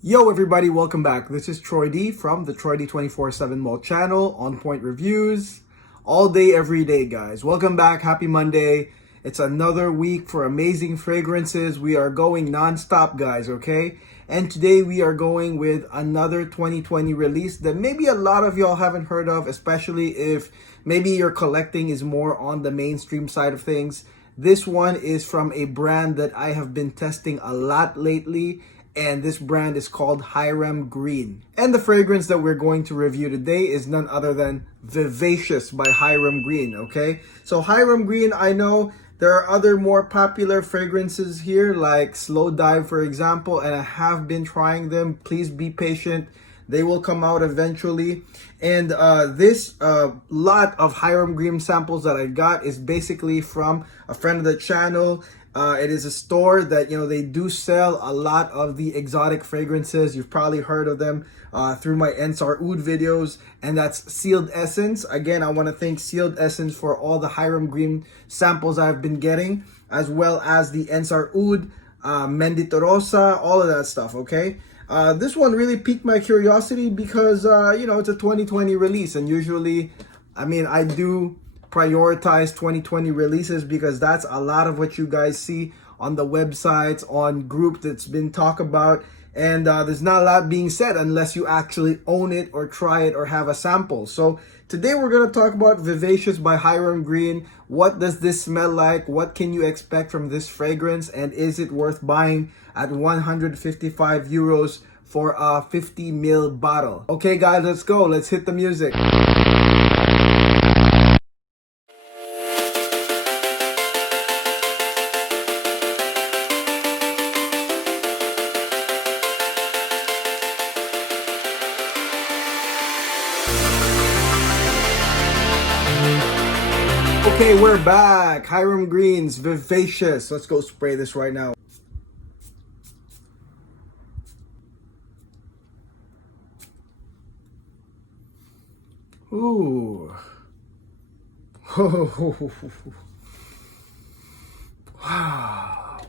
Yo everybody, welcome back. This is Troy D from the Troy D 24/7 Mall channel, On Point Reviews, all day, every day, guys. Welcome back, happy Monday. It's another week for amazing fragrances. We are going non-stop, guys, okay? And today we are going with another 2020 release that maybe a lot of y'all haven't heard of, especially if maybe your collecting is more on the mainstream side of things. This one is from a brand that I have been testing a lot lately, and this brand is called Hiram Green. And the fragrance that we're going to review today is none other than Vivacious by Hiram Green, okay? So Hiram Green, I know there are other more popular fragrances here like Slow Dive, for example, and I have been trying them. Please be patient. They will come out eventually. And this lot of Hiram Green samples that I got is basically from a friend of the channel. It is a store that, they do sell a lot of the exotic fragrances. You've probably heard of them through my Ensar Oud videos, and that's Sealed Essence. Again, I want to thank Sealed Essence for all the Hiram Green samples I've been getting, as well as the Ensar Oud, Menditorosa, all of that stuff, okay? This one really piqued my curiosity because, it's a 2020 release, and usually, I do prioritize 2020 releases because that's a lot of what you guys see on the websites, on group that's been talked about, and there's not a lot being said unless you actually own it or try it or have a sample. So today we're going to talk about Vivacious by Hiram Green. What does this smell like? What can you expect from this fragrance? And is it worth buying at 155 euros for a 50 ml bottle? Okay guys, let's go. Let's hit the music. Okay, we're back. Hiram Green's Vivacious. Let's go spray this right now. Ooh. Wow.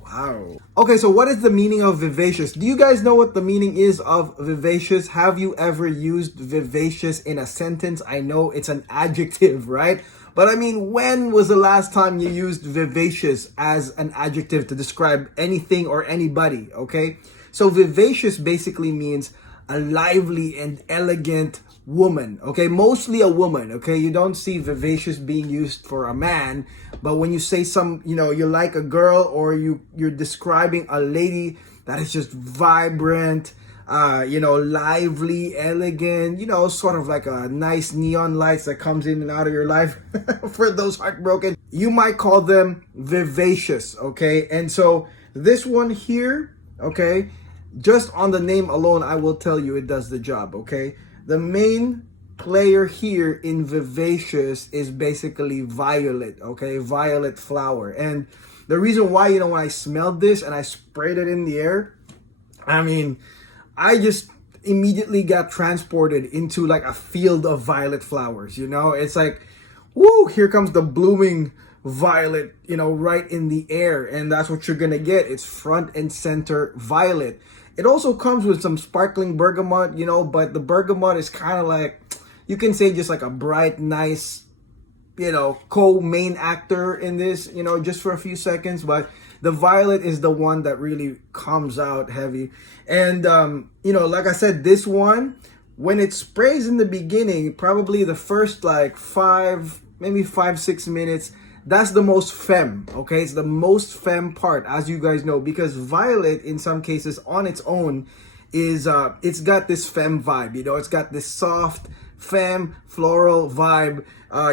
Okay, so what is the meaning of vivacious? Do you guys know what the meaning is of vivacious? Have you ever used vivacious in a sentence? I know it's an adjective, right? But when was the last time you used vivacious as an adjective to describe anything or anybody, okay? So vivacious basically means a lively and elegant woman, okay? Mostly a woman, okay? You don't see vivacious being used for a man, but when you say you like a girl, or you're describing a lady that is just vibrant, lively, elegant, sort of like a nice neon lights that comes in and out of your life for those heartbroken, you might call them vivacious, okay? And so this one here, okay, just on the name alone, I will tell you it does the job, okay? The main player here in Vivacious is basically violet, okay? Violet flower. And the reason why, when I smelled this and I sprayed it in the air, I just immediately got transported into like a field of violet flowers, It's like, woo, here comes the blooming violet, right in the air. And that's what you're gonna get. It's front and center violet. It also comes with some sparkling bergamot, but the bergamot is kind of like, you can say just like a bright, nice, co-main actor in this, just for a few seconds. But the violet is the one that really comes out heavy. And, like I said, this one, when it sprays in the beginning, probably the first like 5-6 minutes, that's the most femme, okay? It's the most femme part, as you guys know, because violet, in some cases, on its own, is it's got this femme vibe, it's got this soft femme floral vibe.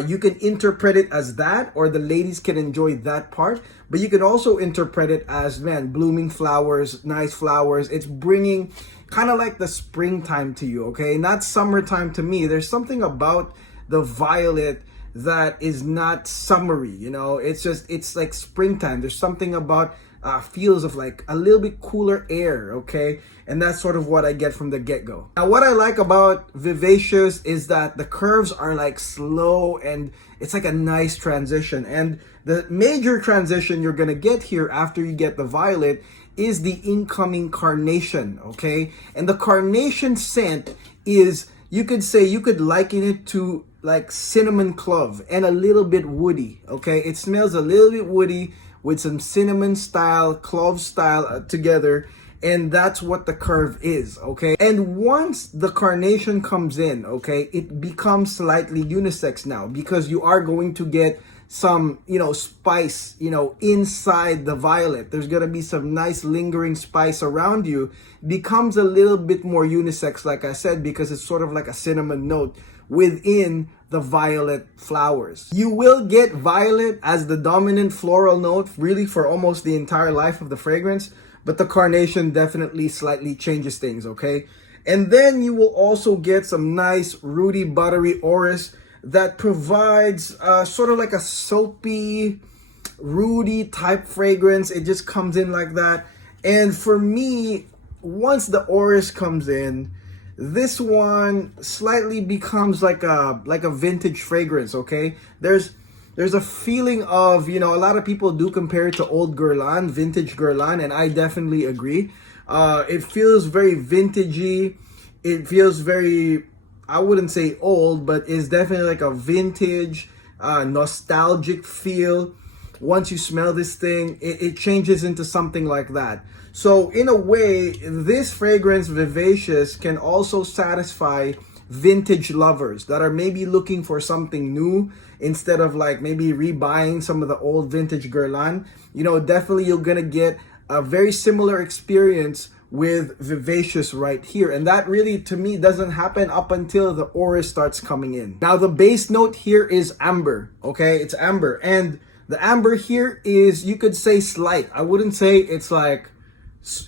You can interpret it as that, or the ladies can enjoy that part, but you can also interpret it as, man, blooming flowers, nice flowers. It's bringing kind of like the springtime to you, okay? Not summertime to me. There's something about the violet that is not summery, it's like springtime. There's something about feels of like a little bit cooler air, okay? And that's sort of what I get from the get-go. Now, what I like about Vivacious is that the curves are like slow, and it's like a nice transition. And the major transition you're gonna get here after you get the violet is the incoming carnation, okay? And the carnation scent is, you could liken it to like cinnamon clove and a little bit woody, okay? It smells a little bit woody with some cinnamon style, clove style together. And that's what the curve is, okay? And once the carnation comes in, okay, it becomes slightly unisex now, because you are going to get some, spice, inside the violet. There's gonna be some nice lingering spice around you. Becomes a little bit more unisex, like I said, because it's sort of like a cinnamon note within the violet flowers. You will get violet as the dominant floral note really for almost the entire life of the fragrance, but the carnation definitely slightly changes things, okay? And then you will also get some nice rooty, buttery orris that provides sort of like a soapy, rooty type fragrance. It just comes in like that. And for me, once the orris comes in, this one slightly becomes like a vintage fragrance, okay? There's a feeling of, a lot of people do compare it to old Guerlain, vintage Guerlain, and I definitely agree. It feels very vintagey. It feels very, I wouldn't say old, but it's definitely like a vintage, nostalgic feel. Once you smell this thing, it changes into something like that. So in a way, this fragrance, Vivacious, can also satisfy vintage lovers that are maybe looking for something new instead of like maybe rebuying some of the old vintage Guerlain. Definitely you're gonna get a very similar experience with Vivacious right here. And that really, to me, doesn't happen up until the orris starts coming in. Now, the base note here is amber, okay? It's amber. And the amber here is, you could say, slight. I wouldn't say it's like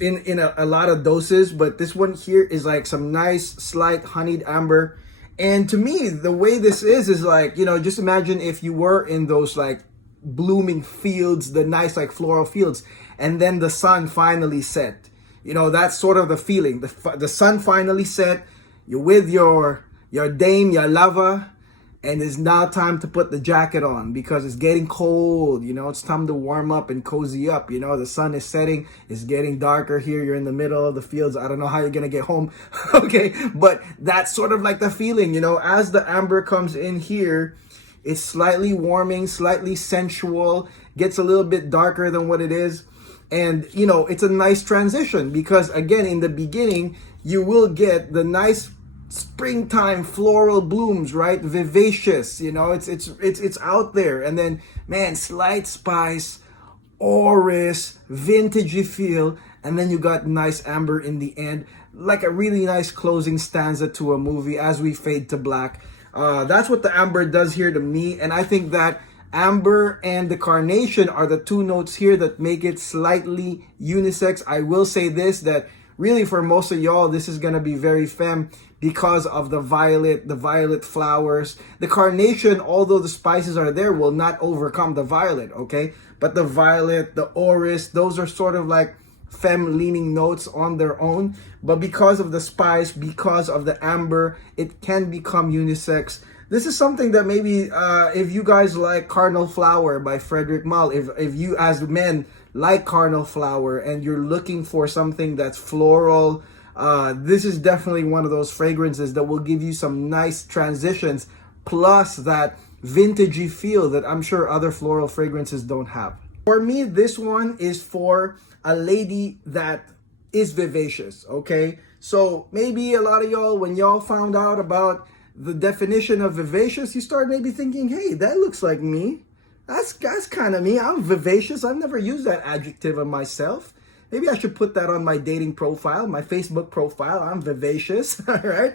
in a lot of doses, but this one here is like some nice, slight honeyed amber. And to me, the way this is like, just imagine if you were in those like blooming fields, the nice like floral fields, and then the sun finally set. That's sort of the feeling. The sun finally set. You're with your dame, your lover, and it's now time to put the jacket on because it's getting cold. It's time to warm up and cozy up. The sun is setting. It's getting darker here. You're in the middle of the fields. I don't know how you're going to get home. Okay, but that's sort of like the feeling, as the amber comes in here, it's slightly warming, slightly sensual, gets a little bit darker than what it is. And, it's a nice transition because, again, in the beginning, you will get the nice springtime floral blooms, right? Vivacious, it's out there. And then, man, slight spice, orris, vintagey feel. And then you got nice amber in the end, like a really nice closing stanza to a movie as we fade to black. That's what the amber does here to me. And I think that amber and the carnation are the two notes here that make it slightly unisex. I will say this, that really for most of y'all, this is going to be very femme because of the violet flowers. The carnation, although the spices are there, will not overcome the violet, okay? But the violet, the orris, those are sort of like femme leaning notes on their own. But because of the spice, because of the amber, it can become unisex. This is something that maybe if you guys like Cardinal Flower by Frederic Malle, if you as men like Cardinal Flower and you're looking for something that's floral, this is definitely one of those fragrances that will give you some nice transitions, plus that vintagey feel that I'm sure other floral fragrances don't have. For me, this one is for a lady that is vivacious, okay? So maybe a lot of y'all, when y'all found out about the definition of vivacious, you start maybe thinking, hey, that looks like me. That's kind of me. I'm vivacious. I've never used that adjective on myself. Maybe I should put that on my dating profile, my Facebook profile. I'm vivacious, all right?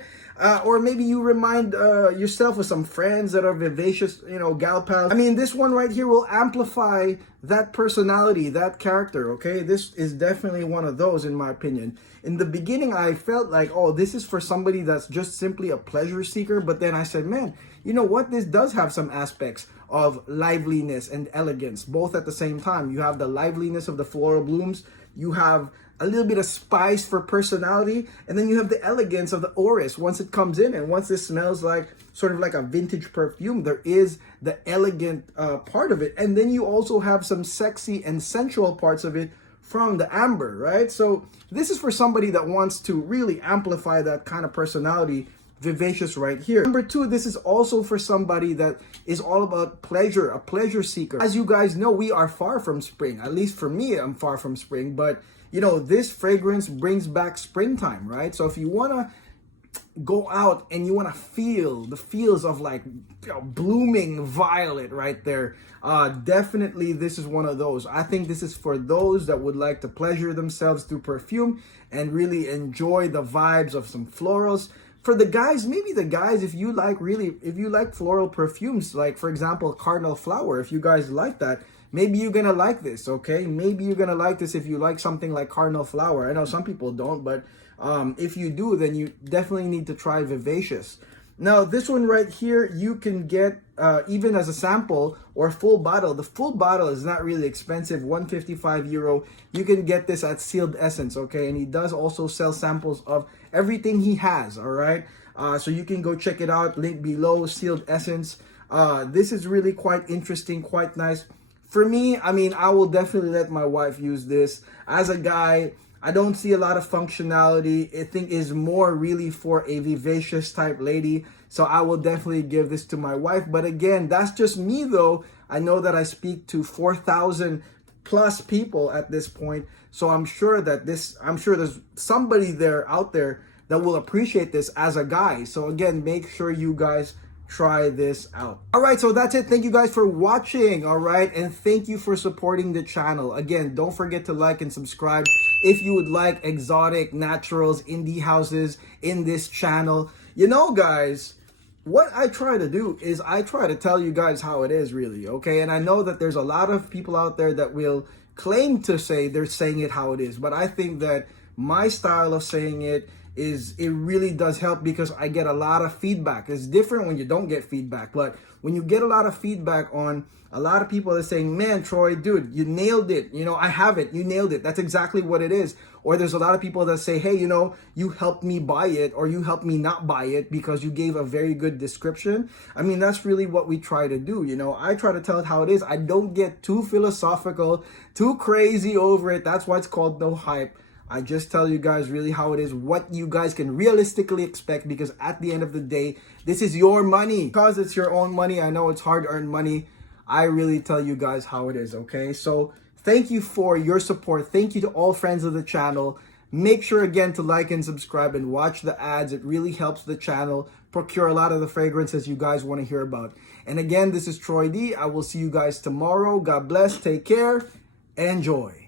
Or maybe you remind yourself of some friends that are vivacious, gal pals. I mean, this one right here will amplify that personality, that character, okay? This is definitely one of those, in my opinion. In the beginning, I felt like, oh, this is for somebody that's just simply a pleasure seeker. But then I said, man, you know what? This does have some aspects of liveliness and elegance, both at the same time. You have the liveliness of the floral blooms. You have a little bit of spice for personality. And then you have the elegance of the orris once it comes in. And once this smells like sort of like a vintage perfume, there is the elegant part of it. And then you also have some sexy and sensual parts of it from the amber, right? So this is for somebody that wants to really amplify that kind of personality. Vivacious right here. Number 2, this is also for somebody that is all about pleasure, a pleasure seeker. As you guys know, we are far from spring. At least for me, I'm far from spring. But, you know, this fragrance brings back springtime, right? So if you want to go out and you want to feel the feels of like, you know, blooming violet right there, definitely this is one of those. I think this is for those that would like to pleasure themselves through perfume and really enjoy the vibes of some florals. For the guys, maybe the guys, if you like floral perfumes, like for example, cardinal flower, if you guys like that, maybe you're gonna like this, okay? Maybe you're gonna like this if you like something like cardinal flower. I know some people don't, but if you do, then you definitely need to try Vivacious. Now, this one right here, you can get even as a sample or full bottle. The full bottle is not really expensive, 155 euro. You can get this at Sealed Essence, okay? And he does also sell samples of everything he has, all right? So you can go check it out, link below, Sealed Essence. This is really quite interesting, quite nice. For me, I mean, I will definitely let my wife use this. As a guy, I don't see a lot of functionality. I think is more really for a vivacious type lady. So I will definitely give this to my wife. But again, that's just me though. I know that I speak to 4,000 plus people at this point. So I'm sure there's somebody out there that will appreciate this as a guy. So again, make sure you guys try this out. All right, so that's it. Thank you guys for watching. All right, and thank you for supporting the channel. Again, don't forget to like and subscribe if you would like exotic naturals, indie houses in this channel. You know, guys, what I try to do is I try to tell you guys how it is really, okay? And I know that there's a lot of people out there that will claim to say they're saying it how it is, but I think that my style of saying it really does help because I get a lot of feedback. It's different when you don't get feedback, but when you get a lot of feedback on a lot of people are saying, man, Troy, dude, you nailed it. You know, I have it. You nailed it. That's exactly what it is. Or there's a lot of people that say, hey, you know, you helped me buy it or you helped me not buy it because you gave a very good description. I mean, that's really what we try to do. You know, I try to tell it how it is. I don't get too philosophical, too crazy over it. That's why it's called no hype. I just tell you guys really how it is, what you guys can realistically expect, because at the end of the day, this is your money. Because it's your own money, I know it's hard-earned money. I really tell you guys how it is, okay? So thank you for your support. Thank you to all friends of the channel. Make sure again to like and subscribe and watch the ads. It really helps the channel procure a lot of the fragrances you guys want to hear about. And again, this is Troy D. I will see you guys tomorrow. God bless. Take care. Enjoy.